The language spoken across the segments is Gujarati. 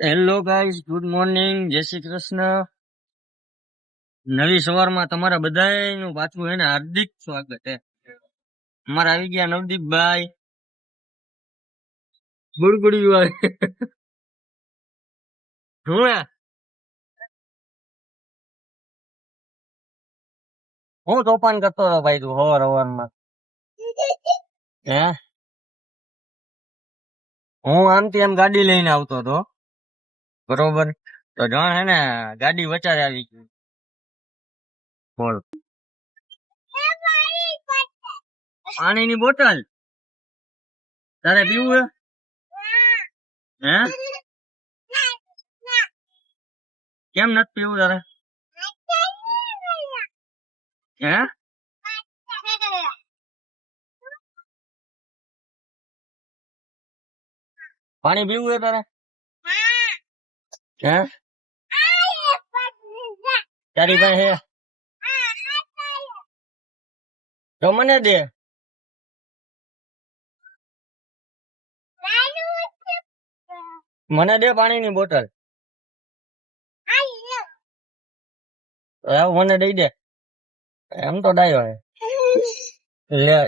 હેલો ગાઈસ, ગુડ મોર્નિંગ, જય શ્રી કૃષ્ણ. નવી સવારમાં તમારા બધાનું પાછું એને હાર્દિક સ્વાગત છે. અમારા આવી ગયા નવદીપભાઈ ગુડગુડિયું હું હું તોફાન કરતો હતો ભાઈ તું હવારમાં હે? હું આમથી એમ ગાડી લઈને આવતો હતો, બરોબર? તો જાણ હે ને ગાડી વચારે આવી ગઈ. બોલ, પાણીની બોટલ તારે પીવું હે? કેમ નથી પીવું તારે? હે? પાણી પીવું હે તારે? હે? તારી પાસે હે તો મને દે. મને દે પાણીની બોટલ. મને દઈ દે. એમ તો ડાયો હે. લે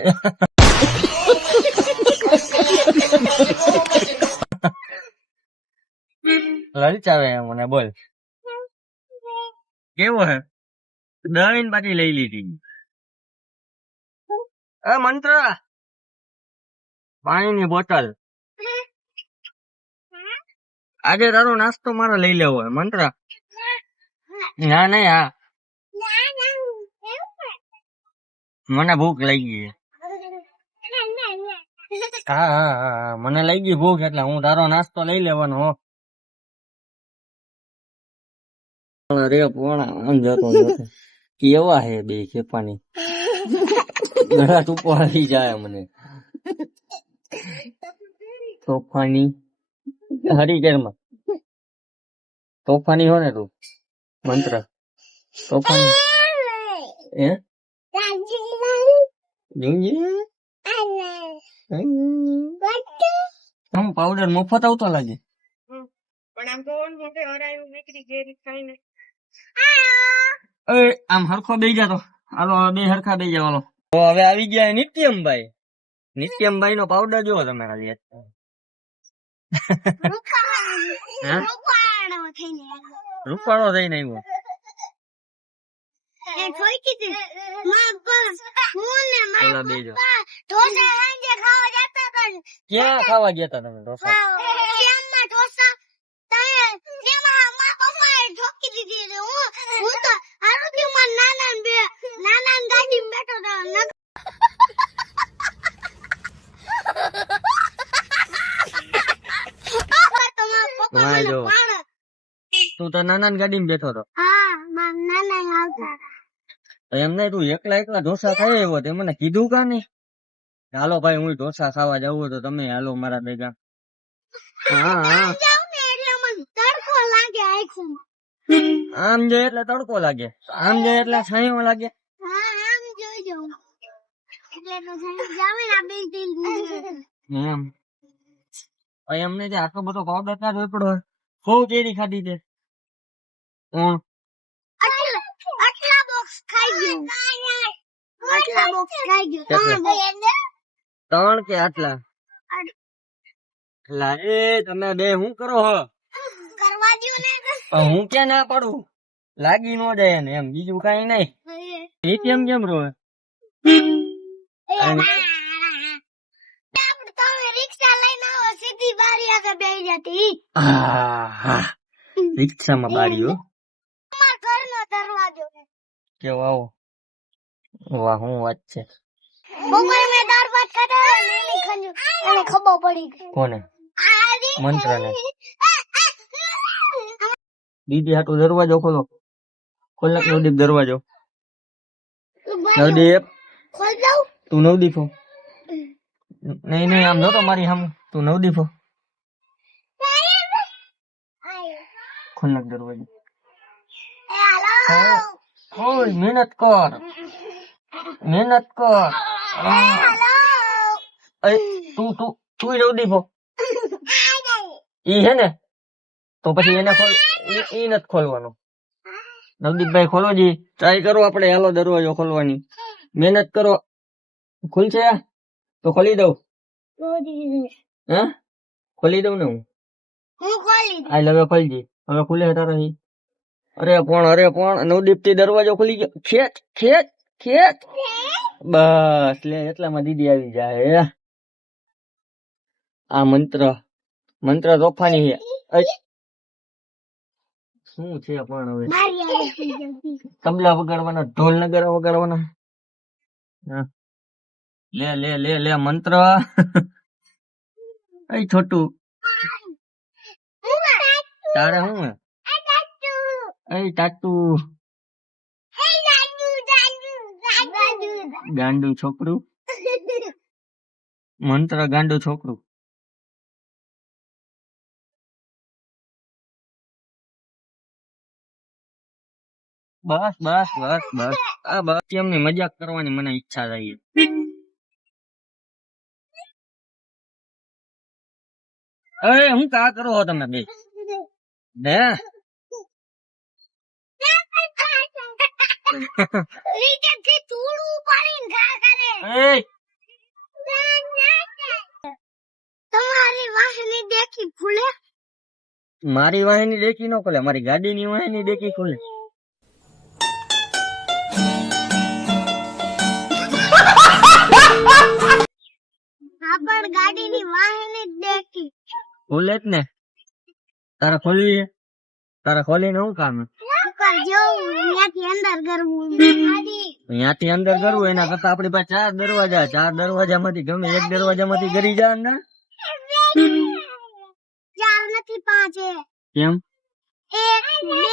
લલચાવે મને. બોલ કેવો હે? દહીં પાછી લઈ લીધી. મંત્ર પાણીની બોટલ. આજે તારો નાસ્તો મારે લઈ લેવો હે મંત્ર. ના નહીં, હા મને ભૂખ લાગી ગઈ. હા હા હા મને લઈ ગઈ ભૂખ, એટલે હું તારો નાસ્તો લઈ લેવાનો હો. અરે પોણા જતો કેવા હે બે ખેપાની ઘણા ટૂંકો આવી જાય મને. તોફાની હરિકેરમાં તોફાની હો ને તું મંત્ર. તોફાની હે? પાવડર મફત આવતો લાગે. આમ હરખો બે જાતો. હાલો બે હરખા બે જાવ. તો હવે આવી ગયા નિત્યમભાઈ. નિત્યમભાઈ નો પાવડર જોવો તમે. રૂપાળો થઈને આવ્યો. ક્યાં ખાવા ગયા તા તમે ઢોસા? તું તો નાના ગાડી બેઠો હતો. એમ નઈ, તું એકલા એકલા ઢોસા ખાઈ આવ્યો તે મને કીધું કા નહીં? હાલો ભાઈ, હું ઢોસા ખાવા જાઉં તો તમે હાલો મારા ભેગા. હા હા આમ જાય એટલે તડકો લાગે, આમ જાય એટલે છાંયો લાગે. એમ એમને જે આટલો બધો પાવડર ના જોઈ પડો. બહુ કેરી ખાધી છે. ત્રણ કે આટલા? એ તમે બે શું કરો હો? હું ક્યાં ના પાડું, લાગી ન જાય ને એમ, બીજું કઈ નઈ. કેમ કેમ રો? રિક્ષામાં બારીઓ કેવો આવો? વાહ, શું વાત છે. કોને? મંત્ર ને? દીદી હાટુ દરવાજો ખોલો. ખોલ નાખ નવદીપ દરવાજો. નવદીપ તું નવદીપ હો? નહીં નહીં, આમ જોતો મારી સામે. તું નવદીપ હો? ખોલ નાખ દરવાજો. મહેનત કર, મહેનત કર. તું તું તું નવદીપ હો? ઈ હે ને તો પછી એને એ નથી ખોલવાનો. નવદીપભાઈ ખોલો જી, ટ્રાય કરો આપણે, હાલો દરવાજો ખોલવાની મહેનત કરો. ખુલશે તો ખોલી દઉં. હે ખોલી દઉં ને હું આ હવે ખોલજી. હવે ખુલે તારા. અરે પણ નવદીપ થી દરવાજો ખુલી ગયો. ખેચ ખેચ ખેચ, બસ લે એટલામાં દીદી આવી જાય. આ મંત્ર તોફાની છે. શું છે પણ હવે તબલા વગાડવાના, ઢોલ નગારા વગાડવાના. લે લે લે લે મંત્ર. છોટું તારે શું ટાટુ ગાંડું છોકરું. મંત્ર ગાંડું છોકરું. બસ બસ બસ બસ આ બસ એમની મજાક કરવાની મને ઈચ્છા થાય. અરે હું કા કરો છો તમે બે? હે મારી વાહિની ડેકી નો ખોલે, મારી ગાડીની વાહિની ડેકી ખોલે. ગાડીની વાહિની ડેકી ખોલે જ ને. તારા ખોલી, તારા ખોલીને શું કામ? ત્યાંથી અંદર કરવું એના કરતા આપડી પાસે ચાર દરવાજા માંથી ગમે એક દરવાજા માંથી ગરી જા ને. ચાર નથી, પાંચ. કેમ? 1 2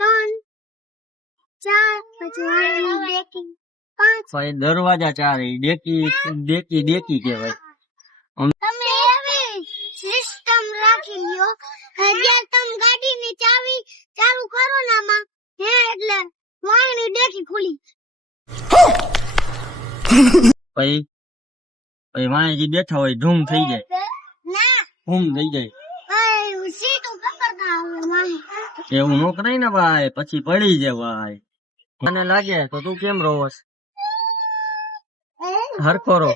3 4 5 દરવાજા ચાર. ડેકી ડેકી ડેકી કહેવાય. તમે એવી સિસ્ટમ રાખી લ્યો જ્યાં તમે ગાડીની ચાવી ચાલુ કરો ને આમાં હે એટલે વાયની ડેકી ખુલી. પછી વાયજી બેઠા હોય ધૂમ થઈ જાય. ના ધૂમ થઈ જાય. એવું નો કરાય ને ભાઈ, પછી પડી જાય ભાઈ. મને લાગે તો તું કેમ રોવસ? હરખો રો.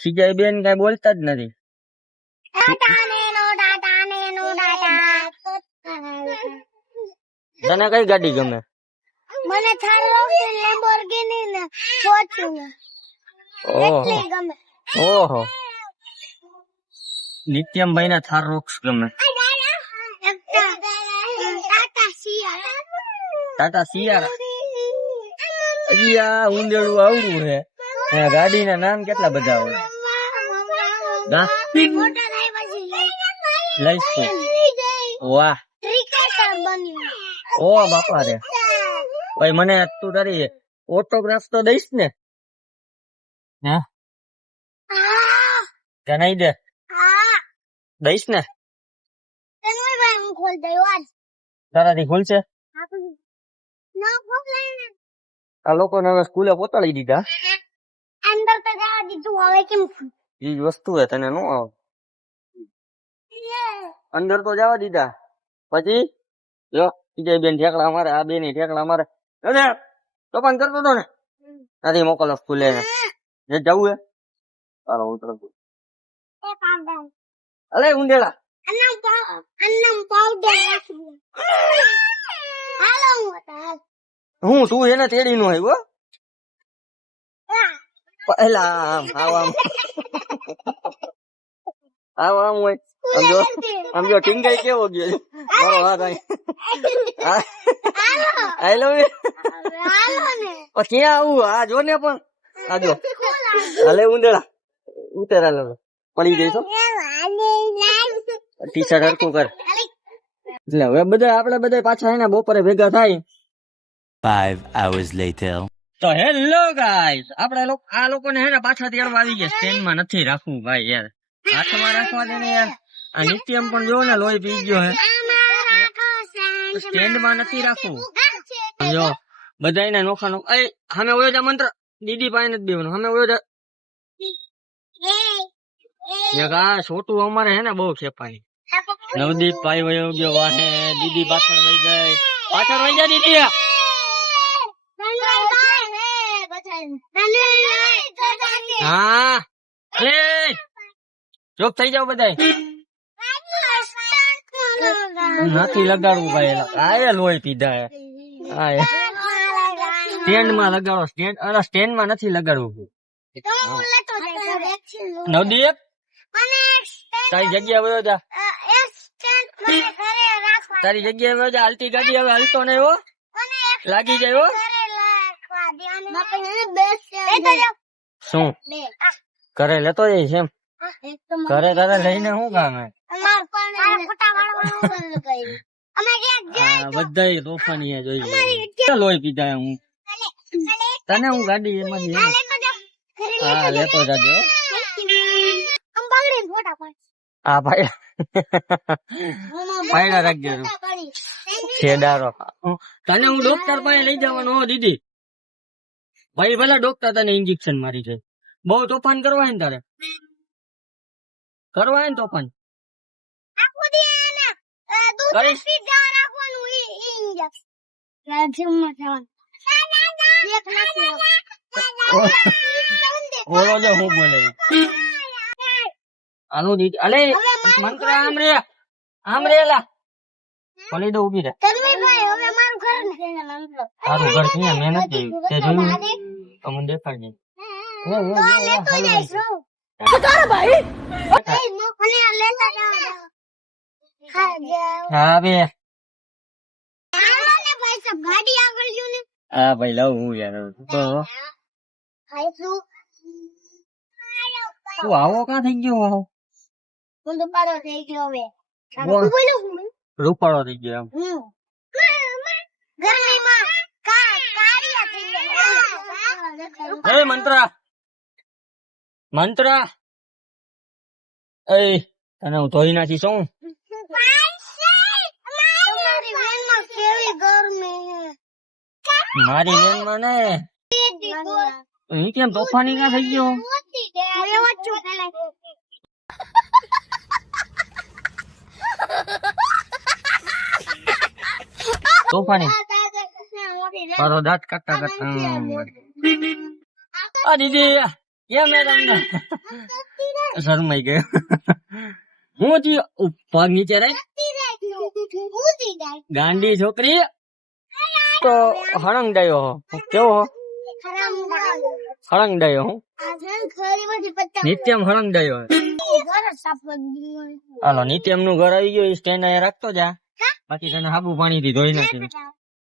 ખીજાઈ બેન કઈ બોલતા જ નથી. તને કઈ ગાડી ગમે? મને થાર લેમ્બોર્ગિની ને ફોર્ચ્યુનર એટલી ગમે. ઓહો, નિત્યમભાઈ ના થાર રોક્સ ગમે. ટાટા સિયારા. ઊંડેડું આવડું છે. ગાડી ના નામ કેટલા બધા હોય. લઈશું. વાહ ઓ બાપા રે. ભાઈ મને તું તારી ઓટોગ્રાફ તો દઈશ ને? હે નહીં દે? દઈશ ને? તારાથી ખુલશે? આ લોકોને હવે સ્કૂલે પોતાડી દીધા. અંદર તો જવા દીધું, હવે કેમ? ઈ વસ્તુ હે, તને નો આવે. અંદર તો જવા દીધા પછી જો બીજા બેન ઠેકડા મારે, આ બે ની ઠેકડા મારે. તો પણ કરતો હતો ને નથી મોકલો સ્કૂલે. જે જવું હે તારો ઉતર. અલે ઊંડેલા હું તું એને તેડી નો આવ્યો પેલા આમ આમ હોય. આમ જો ટીંગાઈ કેવો ગયો મારો હાથ અહીં. આઈ લવ યુ. ક્યાં આવું? આ જો ને પણ આ જો. હલે ઊંડેલા ઉતરા લો પડી જઈશો. ટી શર્ટ હરખું કર. એટલે હવે બધા આપડે બધા પાછા એના બપોરે ભેગા થાય. 5 hours later. તો હેલો ગાઈસ, આપડે આ લોકોને હે ને પાછા તેડવા આવી ગયા. સ્ટેન્ડ માં નથી રાખવું ભાઈ યાર, હાથમાં રાખવા દે ને યાર. આ નિત્યમ પણ જો ને લોહી પી ગયો હે. સ્ટેન્ડ માં નથી રાખવું. જો બધા એને નોખા નોખા એ સામે વયો જા મંત્ર દીદી પાસે નથી બેવાનું સામે વયો જા એક આ છોટું અમારે હે ને બહુ ખેપાય નવદીપ ભાઈ વયો ગયો વાહે દીદી પાછળ વહી ગઈ પાછળ વહી જા દીદી હા એ ચોપ થઈ જાવ બધાય નથી લગાડવું ભાઈ આ લોહી પીધા હે આ સ્ટેન્ડ માં લગાડો સ્ટેન્ડ અરે સ્ટેન્ડ માં નથી લગાડવું નવદીપ તારી જગ્યા વયો જા તારી જગ્યા વયો જા હાલતી ગાડી હવે હાલતો નહીં હો લાગી જાય હો શું ઘરે લેતો જઈશ એમ ઘરે તારે લઈને શું કામ હે બધા તોફાની જોઈએ લોહી પીધા હું તને હું ગાડી એમાં હા લેતો જાજો હા ભાઈ પાયડા રાખજો છેડારો તને હું ડોક્ટર પાસે લઈ જવાનો હો દીદી ભાઈ ભલે ડોક્ટર તને ઇન્જેક્શન મારી છે બહુ તોફાન કરવા ને તારે કરવા ને તોફાન ઓલો જો હું બોલે આનો દીદી અલે મંત્ર આમ રે લા ખોલી દો ઉભી રે તારું ઘર ક્યાં મહેનત જોયું તે જોયું તો મને દેખાડજે હા બે હા ભાઈ લઉં હું યાર તો તું આવો ક્યાં થઈ ગયો આવો રૂપાળો થઈ ગયો એમ મંત્ર એ તને હું ધોઈ નાખી શું મારી બેન માં ને કેમ તોફાની ના થઈ ગયો તોફાની મારો દાંત કાઢતા કાઢતા આ દીદી કેમ તમને શરમાઈ ગયો હું જી પગ નીચે રહી ગાંડી છોકરી તો હળંગ ડાયો કેવો હળંગ ડાયો હું નિત્યમ હળંગ ડાયો હાલો નિત્યમ નું ઘર આવી ગયું સ્ટેન્ડ અહીંયા રાખતો જા બાકી તને સાબુ પાણી થી ધોઈ નાખી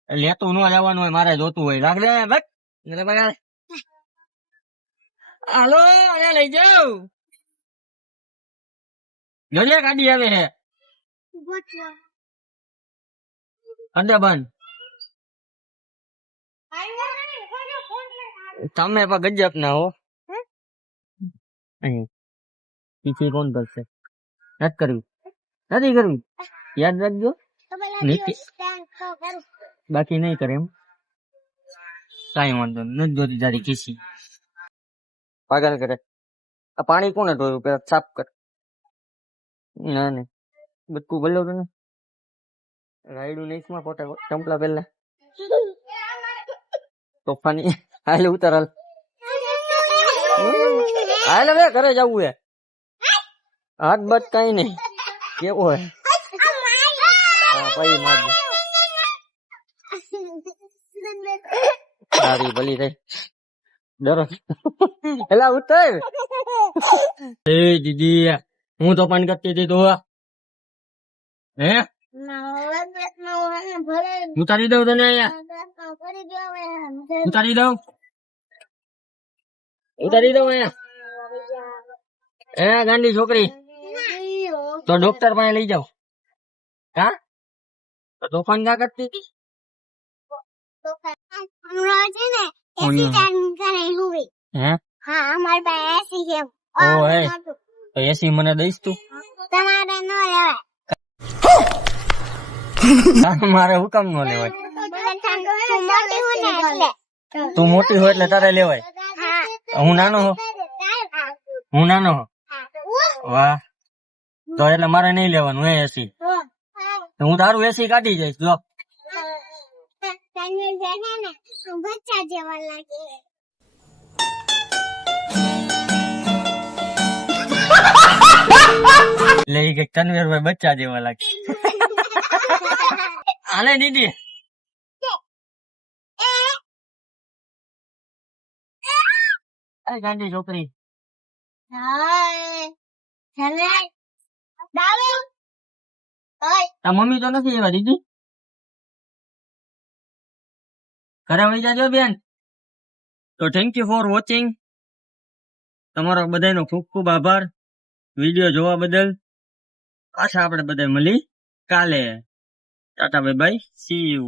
લેતું ન જવાનું હોય મારે જોતું હોય રાખ દે બસ હાલો અહીંયા લઈ જાઉં જોજે ગાડી આવે હે અડે બંધ તમે પણ ગજબ ના હો પીછી કોણ કરશે નથી કરવી યાદ રાખજો બાકી નહીં કરે એમ કઈ વાંધો નથી જોતી તારી ખીસી પાગલ કરે આ પાણી કોને ઢોર્યું પેલા સાફ કર ના ને બધું ભલો ને રાયડું નહીં માં ફોટા ચંપલા પેલા તોફાની હાલ ઉતાર હાલ હવે ઘરે જવું હે હાથ બટ કઈ નઈ કેવો હે ભાઈ માર સારી ભલી થઈ ડરો એલા ઉતર એ દીદી હું તો પાન કરતી હતી તો હે ઉતારી દઉં તને અહીંયા ઉતારી દઉં અહીંયા એ ગાંડી છોકરી તો ડોક્ટર પાસે લઈ જાવ હા તો તોફાન ક્યાં કરતી હતી હે હા અમારી પાસે એસી છે ઓ હે તો એસી મને દઈશ તું તમારે ન લેવાય મારે હુકમ નો લેવાય તું મોટી હું ને એટલે તું મોટી હોય એટલે તારે લેવાય. હા હું નાનો હો. હું નાનો હો. વાહ. તો એટલે મારે નહીં લેવાનું હે એસી. તો હું તારું એસી કાઢી જઈશ જો. તને છે ને બચ્ચા જેવા લાગે. એટલે ઈ કે તનવીરભાઈ બચ્ચા જેવા લાગે. હાલે દીદી. એ ગાંડી છોકરી. હાય ચલે દાવે ઓય તાર મમ્મી તો નથી એવા દીદી. ઘરે વહી જાજો બેન. તો થેન્ક યુ ફોર વોચિંગ. તમારો બધાનો ખૂબ ખૂબ આભાર વિડીયો જોવા બદલ. પાછા આપણે બધા મળી કાલે. Tata bye bye see you.